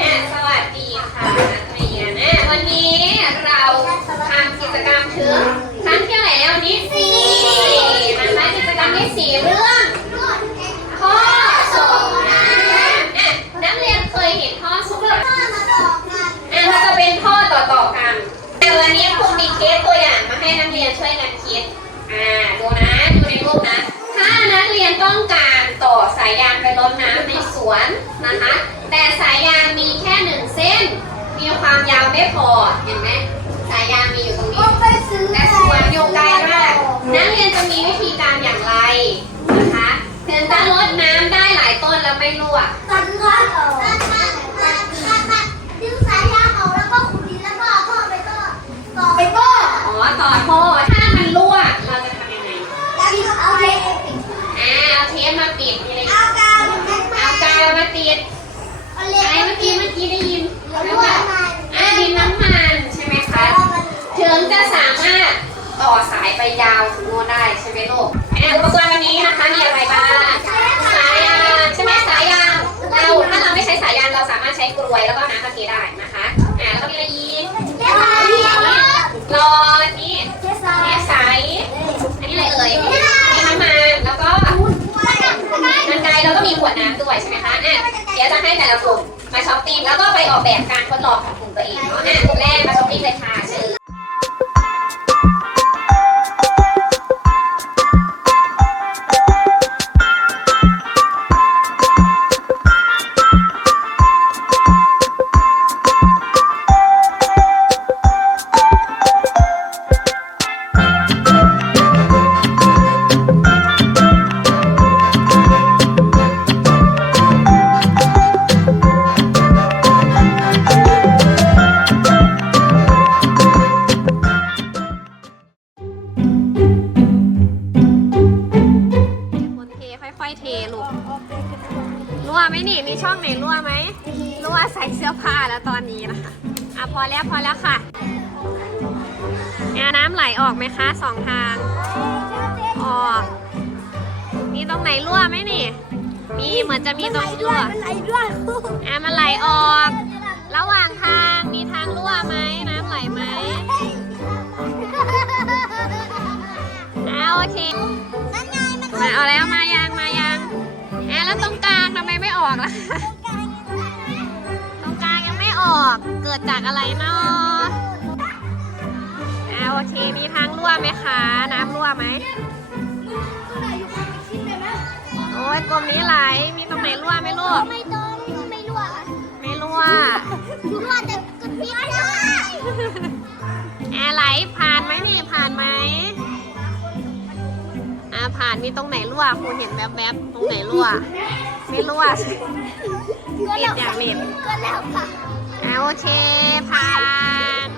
อะสวัสดีค่ะนักเรียนอะวันนี้เราทำกิจกรรมถึงครั้งที่เท่าไหร่แล้ววันนี้สี่นะคะกิจกรรมที่สี่เรื่องท่อส่งน้ำอะนักเรียนเคยเห็นท่อส่งน้ำอะมัน จะเป็นท่อต่อๆกัน แต่วันนี้ครูมีเคสตัวอย่างมาให้นักเรียนช่วยกันคิด อ่า ดูนะ ดูในรูปนะ ถ้านักเรียนต้องการต่อสายยางไปรดน้ำในสวนนะคะ แต่สายยางมีแค่หนึ่งเส้น มีความยาวไม่พอ เห็นไหมสายยางมีอยู่ตรงนี้ แต่สวนอยู่ไกลมาก นักเรียนจะมีวิธีการอย่างไรนะคะถึงจะลดน้ำได้หลายต้นแล้วไม่รั่วอ๋อ ต่อท่อถ้ามันรั่ว เราจะทำยังไง อ่า เอาเทปมาปิดนี่เลยเอากาวมาติดอะ ไรเมื่อกี้เมื่อกี้ได้ยินแล้วว่าอ่าดินน้ำมันใช่ไหมคะถึงจะสามารถต่อสายไปยาวถึงโน่นได้ใช่ไหมลูกอ่าอุปกรณ์วันนี้นะคะมีอะไรบ้างสายยางใช่ไหมสายยางเราถ้าเราไม่ใช้สายยางเราสามารถใช้กลวยแล้วก็น้ำมาเทได้นะคะอ่าแล้วก็มีอะไรอีกรอนี่เทใสอันนี้อะไรเอ่ยมีน้ำมันแล้วก็กันไกลแล้วก็มีขวดน้ำด้วยใช่ไหมคะ ดี๋ยวจะให้แต่ละกลุ่มมาช้อปปิ้งแล้วก็ไปออกแบบการทดลองของกลุ่มตัวเองเนาะอะกลุ่มแรกมาช้อปปิ้งเลยค่ะ ไหมนี่ มีช่องไหนรั่วไหมรั่วใส่เสื้อผ้าแล้วตอนนี้นะคะ อะพอแล้วพอแล้วค่ะอะน้ำไหลออกไหมคะสองทาง ออกมีตรงไหนรั่วไหมนี่ มีเหมือนจะมีตรงรั่วอะมันไหลออก ระหว่างทางมีทางรั่วไหมน้ำไหลไหมอะโอเคมาเอาแล้วมา ไมไม่ออกล่ะตรงกลางยังไม่ออก เกิดจากอะไรเนาะอะโอเค มีทางรั่วไหมคะ น้ำรั่วไหมโอ้ยกลมนี้ไหล มีตรงไหนรั่วไหมลูก ไม่รั่วแอร์ไหลผ่านไหมนี่ ผ่านไหมอ่าผ่านมีตรงไหนรั่วครูเห็นแวบๆ ตรงไหนรั่ว ไม่รั่วติดอย่างเน็บอ่าโอเคผ่าน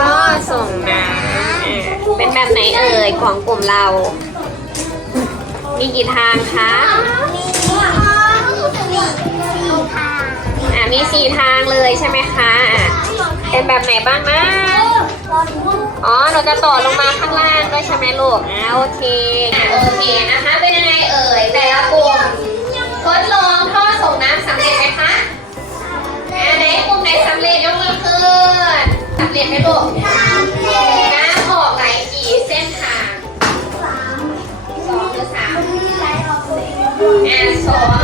ก็ส่งน้ำเป็นแบบไหนเอ่ยของกลุ่มเรา มีกี่ทางคะ อ่ามีสี่ทางเลยใช่ไหมคะอะเป็นแบบไหนบ้างนะ อ๋อเราจะต่อลงมาข้างล่างด้วยใช่ไหมลูกอ่าโอเคอะโอเคนะคะ เป็นยังไงเอ่ย แต่ละกลุ่มทดลองท่อส่งน้ำสำเร็จไหมคะอ่าไหนกลุ่มไหนสำเร็จยกมือขึ้นสำเร็จไหมลูก อ่า